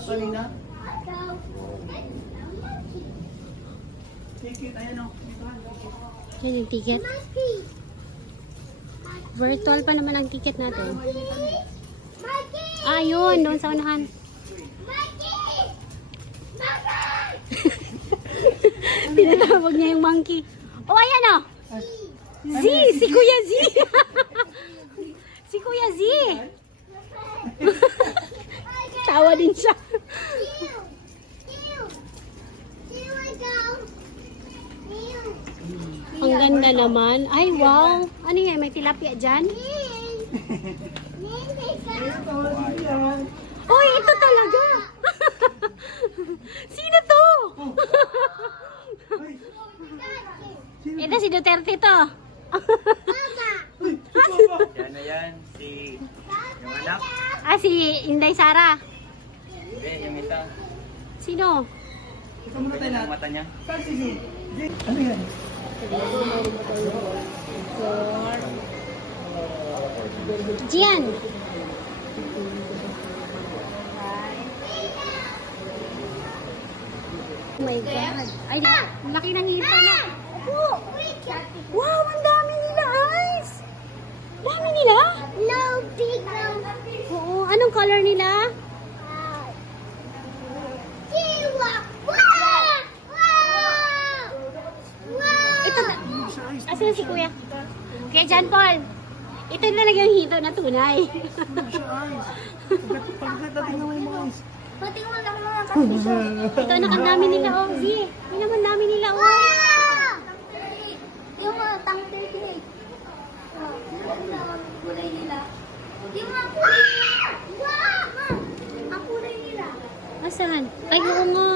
kanina? Ticket, ayan o. Yan yung ticket. Virtual pa naman ang ticket natin. Ah, yun. Doon sa unahan. Tinatawag niya yung monkey. Oh, ayan o. Z! Si Kuya Z! Si Kuya Z! Tawa din siya. Ang ganda naman. Ay, wow. Ano yan? May tilapia dyan? Uy, ito talaga. Sino to? Ito si Duterte to. Yan na yan, si yung anak. Ah, si Inday Sara. Hindi, yung isa. Sino? Ikaw muna tayo Yung lahat. mata niya. Saan si Jay? Ano yan? Jian. Oh my God. Ay, laki ng hito na. Wow, ang dami nila, guys. Dami nila? No, big Oo, anong color nila? Ito na. Asan si Kuya? Kuya John Paul. Ito na lang yung hito na tunay. Pagkat natin naman yung mga eyes. Pati mo lang mga kasisa. Ito anak, ang dami nila, oh. Zi, yun naman dami nila, oh. Yung mga tangter din. Ang kulay nila. Yung mga kulay nila. Wow! Ang kulay nila. Asan? Ay, oo nga.